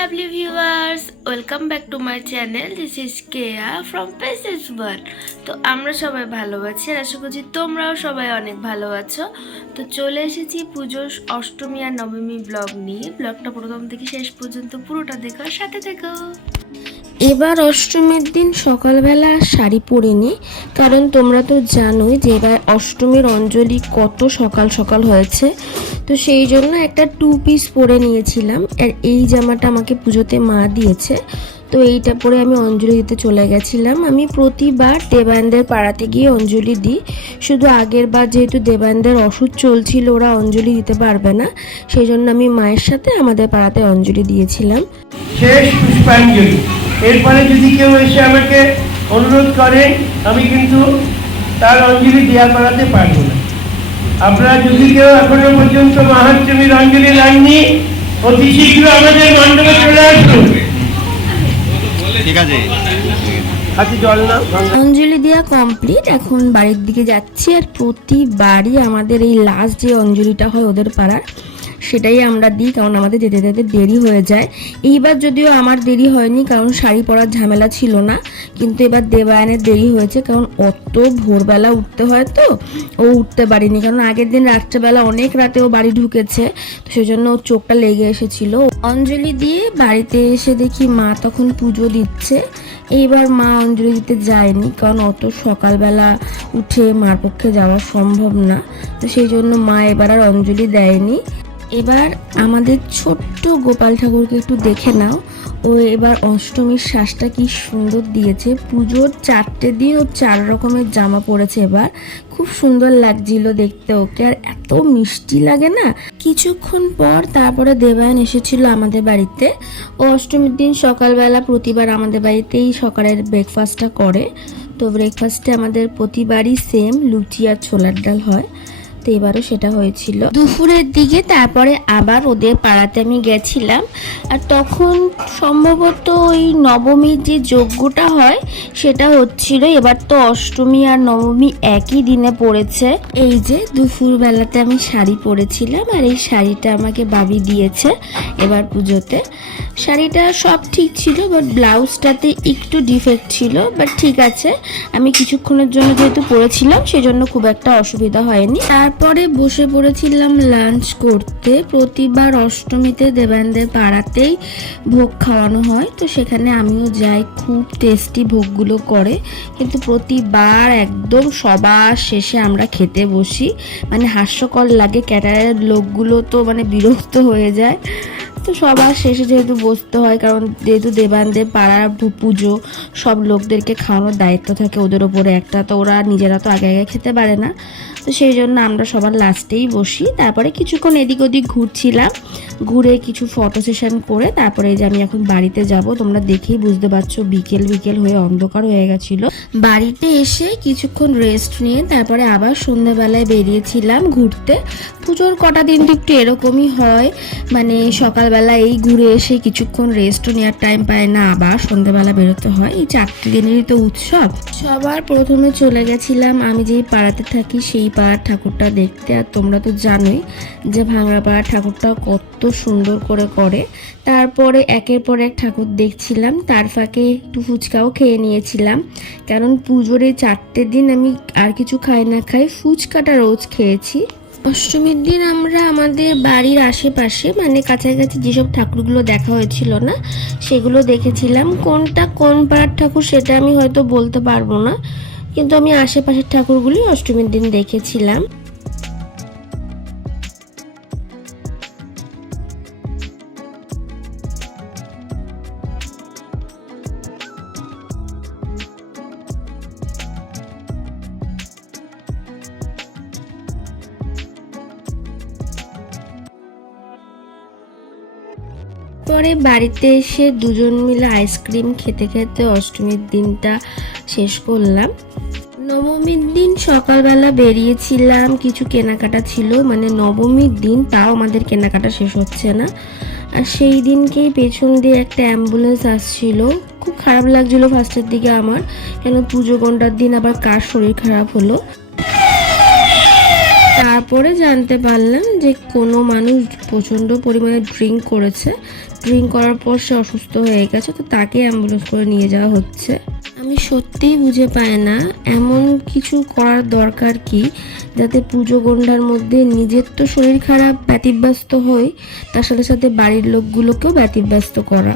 lovely viewers, welcome back to my channel. This is Kea from Faces World. তো আমরা সবাই ভালো আছি আর আশা করছি তোমরাও সবাই অনেক ভালো আছো। তো চলে এসেছি পুজোর অষ্টমী আর নবমী ব্লগ নিয়ে। ব্লগটা প্রথম থেকে শেষ পর্যন্ত পুরোটা দেখো, সাথে থেকো। এবার অষ্টমীর দিন সকালবেলা শাড়ি পরিনি, কারণ তোমরা তো জানোই যে এবার অষ্টমীর অঞ্জলি কত সকাল সকাল হয়েছে। তো সেই জন্য একটা 2 পিস পরে নিয়েছিলাম, আর এই জামাটা আমাকে পুজোতে মা দিয়েছে। তো এইটা পরে আমি অঞ্জলি দিতে চলে গেছিলাম। আমি প্রতিবার দেবায়নদের পাড়াতে গিয়ে অঞ্জলি দিই, শুধু আগের বার যেহেতু দেবায়নদের ওষুধ চলছিল, ওরা অঞ্জলি দিতে পারবে না, সেই জন্য আমি মায়ের সাথে আমাদের পাড়াতে অঞ্জলি দিয়েছিলাম। শেষ পুষ্পাঞ্জলি। এরপরে যদি কেউ এসে আমাকে অনুরোধ করে, আমি কিন্তু তার অঞ্জলি দেওয়া করাতে পারবো না। আপনারা যদি কেউ এখনো পর্যন্ত মহাষ্টমীর অঞ্জলি নেননি, অতি শীঘ্র আমাদের মণ্ডপে চলে আসুন। ঠিক আছে, অঞ্জলি দেওয়া কমপ্লিট, এখন বাড়ির দিকে যাচ্ছি। আর প্রতিবারই আমাদের এই লাস্ট যে অঞ্জলিটা হয় ওদের পাড়ার, সেটাই আমরা দিই, কারণ আমাদের যেতে যেতে দেরি হয়ে যায়। এইবার যদিও আমার দেরি হয়নি, কারণ শাড়ি পরার ঝামেলা ছিল না, কিন্তু এবার দেবায়নের দেরি হয়েছে, কারণ অত ভোরবেলা উঠতে হয়, তো ও উঠতে পারিনি, কারণ আগের দিন রাত্রেবেলা অনেক রাতে ও বাড়ি ঢুকেছে, তো সেই জন্য ওর চোখটা লেগে এসেছিল। অঞ্জলি দিয়ে বাড়িতে এসে দেখি মা তখন পুজো দিচ্ছে। এইবার মা অঞ্জলি দিতে যায়নি, কারণ অত সকালবেলা উঠে মার পক্ষে যাওয়া সম্ভব না, তো সেই জন্য মা এবার আর অঞ্জলি দেয়নি। এবার আমাদের ছোট্ট গোপাল ঠাকুরকে একটু দেখে নাও, ও এবার অষ্টমীর শ্বাসটা কি সুন্দর দিয়েছে। পুজোর 4টে দিন ও 4 রকমের জামা পরেছে, এবার খুব সুন্দর লাগছিল দেখতে ওকে, আর এত মিষ্টি লাগে না। কিছুক্ষণ পর তারপরে দেবায়ন এসেছিল আমাদের বাড়িতে। ও অষ্টমীর দিন সকালবেলা প্রতিবার আমাদের বাড়িতেই সকালের ব্রেকফাস্টটা করে। তো ব্রেকফাস্টে আমাদের প্রতিবারই সেম লুচি আর ছোলার ডাল হয়, তো এবারও সেটা হয়েছিল দুপুরের দিকে। তারপরে আবার ওদের পাড়াতে আমি গেছিলাম, আর তখন সম্ভবত ওই নবমীর যে যজ্ঞটা হয় সেটা হচ্ছিল। এবার তো অষ্টমী আর নবমী একই দিনে পড়েছে। এই যে দুপুরবেলাতে আমি শাড়ি পরেছিলাম, আর এই শাড়িটা আমাকে বাবি দিয়েছে এবার পুজোতে। শাড়িটা সব ঠিক ছিল, বাট ব্লাউজটাতে একটু ডিফেক্ট ছিল, বাট ঠিক আছে, আমি কিছুক্ষণের জন্য যেহেতু পরেছিলাম সেজন্য খুব একটা অসুবিধা হয়নি। তারপরে বসে পড়েছিলাম লাঞ্চ করতে। প্রতিবার অষ্টমীতে দেবায়নদের পাড়াতেই ভোগ খাওয়ানো হয়, তো সেখানে আমিও যাই, খুব টেস্টি ভোগগুলো করে, কিন্তু প্রতিবার একদম সবার শেষে আমরা খেতে বসি। মানে হাস্যকর লাগে, ক্যাটারের লোকগুলো তো মানে বিরক্ত হয়ে যায়, তো সবার শেষে যেহেতু বসতে হয়, কারণ যেহেতু দেবায়নদের পাড়ার পুজো, সব লোকদেরকে খাওয়ানোর দায়িত্ব থাকে ওদের ওপরে একটা, তো ওরা নিজেরা তো আগে আগে খেতে পারে না, তো সেই জন্য আমরা সবার লাস্টেই বসি। তারপরে কিছুক্ষণ এদিক ওদিক ঘুরছিলাম, ঘুরে কিছু ফটো সেশন করে তারপরে এই যে আমি এখন বাড়িতে যাব। তোমরা দেখেই বুঝতে পারছো বিকেল বিকেল হয়ে অন্ধকার হয়ে গেছিলো। বাড়িতে এসে কিছুক্ষণ রেস্ট নিয়ে তারপরে আবার সন্ধ্যাবেলায় বেরিয়েছিলাম ঘুরতে। পুজোর কটা দিন তো একটু এরকমই হয়, মানে সকালবেলা এই ঘুরে এসে কিছুক্ষণ রেস্টও নেওয়ার টাইম পায় না, আবার সন্ধ্যাবেলা বেরোতে হয়। এই 4টে দিনেরই তো উৎসব। সবার প্রথমে চলে গেছিলাম আমি যেই পাড়াতে থাকি সেই পাড়ার ঠাকুরটা দেখতে। আর তোমরা তো জানোই যে ভাঙড়া পাড়ার ঠাকুরটা কত সুন্দর করে। তারপরে একের পর এক ঠাকুর দেখছিলাম, তার ফাঁকে একটু ফুচকাও খেয়ে নিয়েছিলাম, কারণ পুজোর এই 4টে দিন আমি আর কিছু খাই না খাই ফুচকাটা রোজ খেয়েছি। অষ্টমীর দিন আমরা আমাদের বাড়ির আশেপাশে মানে কাছাকাছি যেসব ঠাকুরগুলো দেখা হয়েছিল না সেগুলো দেখেছিলাম। কোনটা কোন পাড়ার ঠাকুর সেটা আমি হয়তো বলতে পারবো না, কিন্তু আমি আশেপাশের ঠাকুরগুলি অষ্টমীর দিন দেখেছিলাম। পরে বাড়িতে এসে দুজন মিলে আইসক্রিম খেতে খেতে অষ্টমীর দিনটা শেষ করলাম। নবমীর দিন সকালবেলা বেরিয়েছিলাম, কিছু কেনাকাটা ছিল, মানে নবমীর দিন তাও আমাদের কেনাকাটা শেষ হচ্ছে না। আর সেই দিনকেই পেছন দিয়ে একটা অ্যাম্বুলেন্স আসছিল, খুব খারাপ লাগছিল ফার্স্টের দিকে আমার, কেন পুজো ঘন্টার দিন আবার কার শরীর খারাপ হলো। তারপরে জানতে পারলাম যে কোনো মানুষ প্রচণ্ড পরিমাণে ড্রিঙ্ক করেছে, ড্রিঙ্ক করার পর সে অসুস্থ হয়ে গেছে, তো তাকে অ্যাম্বুলেন্স করে নিয়ে যাওয়া হচ্ছে। আমি সত্যিই বুঝে পাই না এমন কিছু করার দরকার কি যাতে পুজো গন্ডার মধ্যে নিজের তো শরীর খারাপ ব্যতিব্যস্ত হই, তার সাথে সাথে বাড়ির লোকগুলোকেও ব্যতিব্যস্ত করা।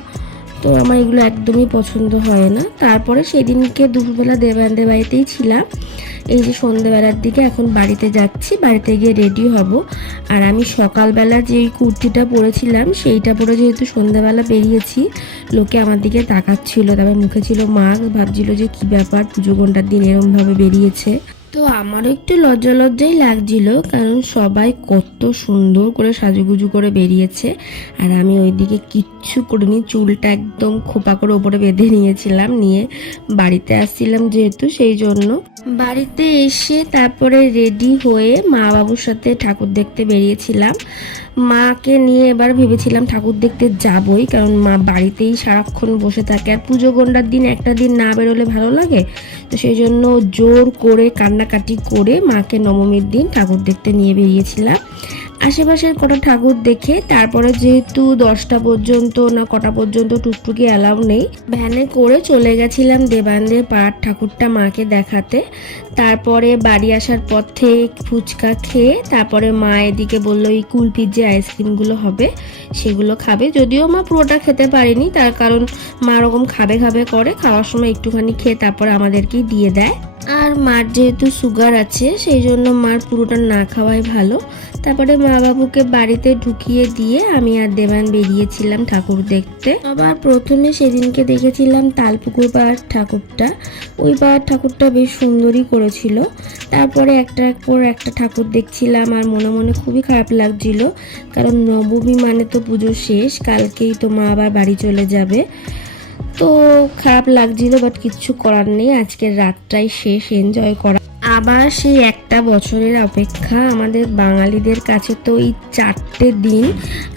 তো আমার এগুলো একদমই পছন্দ হয় না। তারপরে সেদিনকে দুপুরবেলা দেবানদের বাড়িতেই ছিলাম। এই যে সন্ধ্যেবেলার দিকে এখন বাড়িতে যাচ্ছি, বাড়িতে গিয়ে রেডি হব। আর আমি সকালবেলা যে কুর্তিটা পরেছিলাম সেইটা পরে যেহেতু সন্ধ্যাবেলা বেরিয়েছি, লোকে আমার দিকে তাকাচ্ছিল, তারপর মুখে ছিল মাস্ক, ভাবছিল যে কি ব্যাপার পুজো ঘন্টার দিন এরমভাবে বেরিয়েছে। তো আমারও একটু লজ্জাই লাগছিল, কারণ সবাই কত সুন্দর করে সাজুগুজু করে বেরিয়েছে আর আমি ওইদিকে কিচ্ছু করিনি, চুলটা একদম খোপা করে ওপরে বেঁধে নিয়েছিলাম, নিয়ে বাড়িতে আসছিলাম যেহেতু, সেই জন্য বাড়িতে এসে তারপরে রেডি হয়ে মা বাবুর সাথে ঠাকুর দেখতে বেরিয়েছিলাম। মাকে নিয়ে এবার ভেবেছিলাম ঠাকুর দেখতে যাবই, কারণ মা বাড়িতেই সারাক্ষণ বসে থাকে আর পুজো গন্ডার দিন একটা দিন না বেরোলে ভালো লাগে। তো সেই জন্য জোর করে কান্নাকাটি করে মাকে নবমীর দিন ঠাকুর দেখতে নিয়ে বেরিয়েছিলাম। আশেপাশের কটা ঠাকুর দেখে তারপরে যেহেতু 10টা পর্যন্ত না কটা পর্যন্ত টুকটুকি অ্যালাউ নেই, ভ্যানে করে চলে গেছিলাম দেবানদের পাড়ার ঠাকুরটা মাকে দেখাতে। তারপরে বাড়ি আসার পথে ফুচকা খেয়ে তারপরে মা এদিকে বললো এই কুলফির যে আইসক্রিমগুলো হবে সেগুলো খাবে, যদিও মা পুরোটা খেতে পারেনি, তার কারণ মা ওরকম খাবে করে, খাওয়ার সময় একটুখানি খেয়ে তারপরে আমাদেরকেই দিয়ে দেয়। আর মার যেহেতু সুগার আছে সেই জন্য মার পুরোটা না খাওয়াই ভালো। তারপরে মা বাবুকে বাড়িতে ঢুকিয়ে দিয়ে আমি আর দেবান বেরিয়েছিলাম ঠাকুর দেখতে। আবার প্রথমে সেদিনকে দেখেছিলাম তালপুকুর পাড়ার ঠাকুরটা, ওই পাড়ার ঠাকুরটা বেশ সুন্দরই করেছিল। তারপরে একটার পর একটা ঠাকুর দেখছিলাম আর মনে মনে খুবই খারাপ লাগছিল, কারণ নবমী মানে তো পুজো শেষ, কালকেই তো মা আবার বাড়ি চলে যাবে। তো খারাপ লাগছিল, বাট কিচ্ছু করার নেই, আজকের রাতটাই শেষ, এনজয় করা। আবার সেই একটা বছরের অপেক্ষা, আমাদের বাঙালিদের কাছে তো এই 4টে দিন,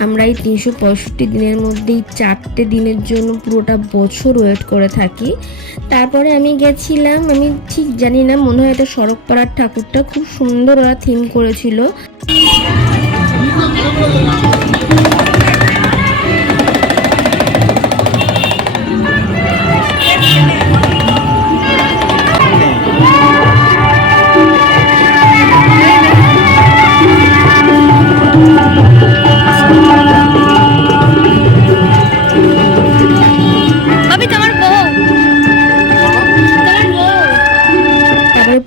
আমরা এই 365 দিনের মধ্যে এই 4টে দিনের জন্য পুরোটা বছর ওয়েট করে থাকি। তারপরে আমি গেছিলাম, আমি ঠিক জানি না, মনে হয় এটা সড়কপাড়ার ঠাকুরটা, খুব সুন্দর ওরা থিম করেছিল।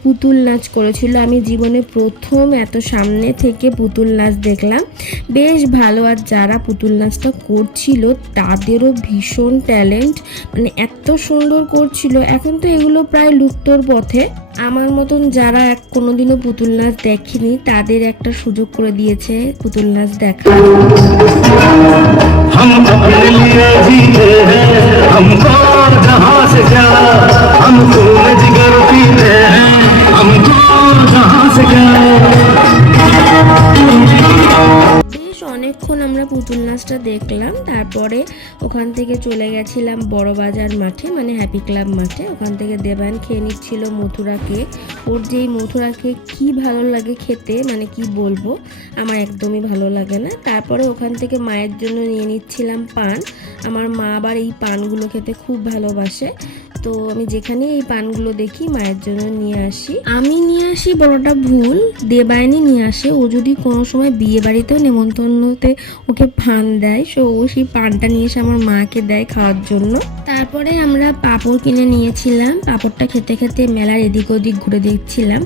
পুতুল নাচ করেছিল, আমি জীবনে প্রথম এত সামনে থেকে পুতুল নাচ দেখলাম, বেশ ভালো। আর যারা পুতুল নাচটা করছিল তাদেরও ভীষণ ট্যালেন্ট, মানে এত সুন্দর করছিল। এখন তো এগুলো প্রায় লুপ্তর পথে, আমার মতন যারা কোনোদিনও পুতুল নাচ দেখেনি তাদের একটা সুযোগ করে দিয়েছে পুতুল নাচ দেখা। অনেকক্ষণ আমরা পুতুল নাচটা দেখলাম, তারপরে ওখান থেকে চলে গেছিলাম বড় বাজার মাঠে, মানে হ্যাপি ক্লাব মাঠে। ওখান থেকে দেবান খেয়ে নিচ্ছিল মথুরা কেক। ওর যেই মথুরা কেক কি ভালো লাগে খেতে, মানে কি বলবো, আমার একদমই ভালো লাগে না। তারপরে ওখান থেকে মায়ের জন্য নিয়ে নিচ্ছিলাম পান, আমার মা আবার এই পানগুলো খেতে খুব ভালোবাসে, তো আমি যেখানে এই পানগুলো দেখি মায়ের জন্য নিয়ে আসি। আমি নিয়ে আসি বড়টা ভুল, দেবায়নি নিয়ে আসে। ও যদি কোনো সময় বিয়ে বাড়িতেও নেমন্তন্নতে ওকে পান দেয়, সো ও সেই পানটা নিয়ে এসে আমার মাকে দেয় খাওয়ার জন্য। তারপরে আমরা পাঁপড় কিনে নিয়েছিলাম, পাঁপড়টা খেতে খেতে মেলার এদিক ওদিক ঘুরে দেখছিলাম।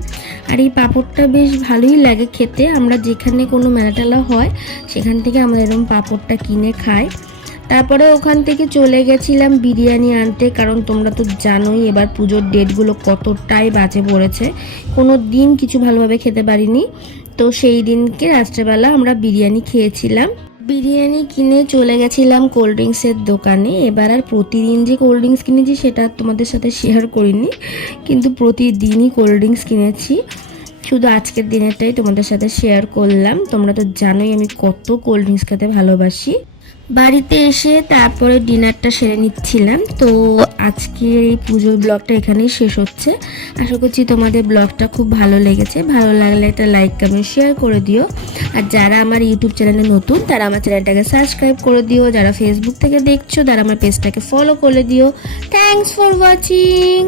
আর এই পাঁপড়টা বেশ ভালোই লাগে খেতে, আমরা যেখানে কোনো মেলা টেলা হয় সেখান থেকে আমরা এরকম পাঁপড়টা কিনে খাই। তারপরে ওখান থেকে চলে গেছিলাম বিরিয়ানি আনতে, কারণ তোমরা তো জানোই এবার পুজোর ডেটগুলো কতটাই বাজে পড়েছে, কোনো দিন কিছু ভালোভাবে খেতে পারিনি। তো সেই দিনকে রাত্রেবেলা আমরা বিরিয়ানি খেয়েছিলাম। বিরিয়ানি কিনে চলে গেছিলাম কোল্ড ড্রিঙ্কসের দোকানে। এবার আর প্রতিদিন যে কোল্ড ড্রিঙ্কস কিনেছি সেটা তোমাদের সাথে শেয়ার করিনি, কিন্তু প্রতিদিনই কোল্ড ড্রিঙ্কস কিনেছি, শুধু আজকের দিনেরটাই তোমাদের সাথে শেয়ার করলাম। তোমরা তো জানোই আমি কত কোল্ড ড্রিঙ্কস খেতে ভালোবাসি। বাড়িতে এসে তারপরে ডিনারটা সেরে নিচ্ছিলাম। তো আজকের এই পুজোর ব্লগটা এখানেই শেষ হচ্ছে। আশা করছি তোমাদের ব্লগটা খুব ভালো লেগেছে। ভালো লাগলে একটা লাইক কমেন্ট শেয়ার করে দিও। আর যারা আমার ইউটিউব চ্যানেলে নতুন তারা আমার চ্যানেলটাকে সাবস্ক্রাইব করে দিও। যারা ফেসবুক থেকে দেখছো তারা আমার পেজটাকে ফলো করে দিও। Thanks for watching.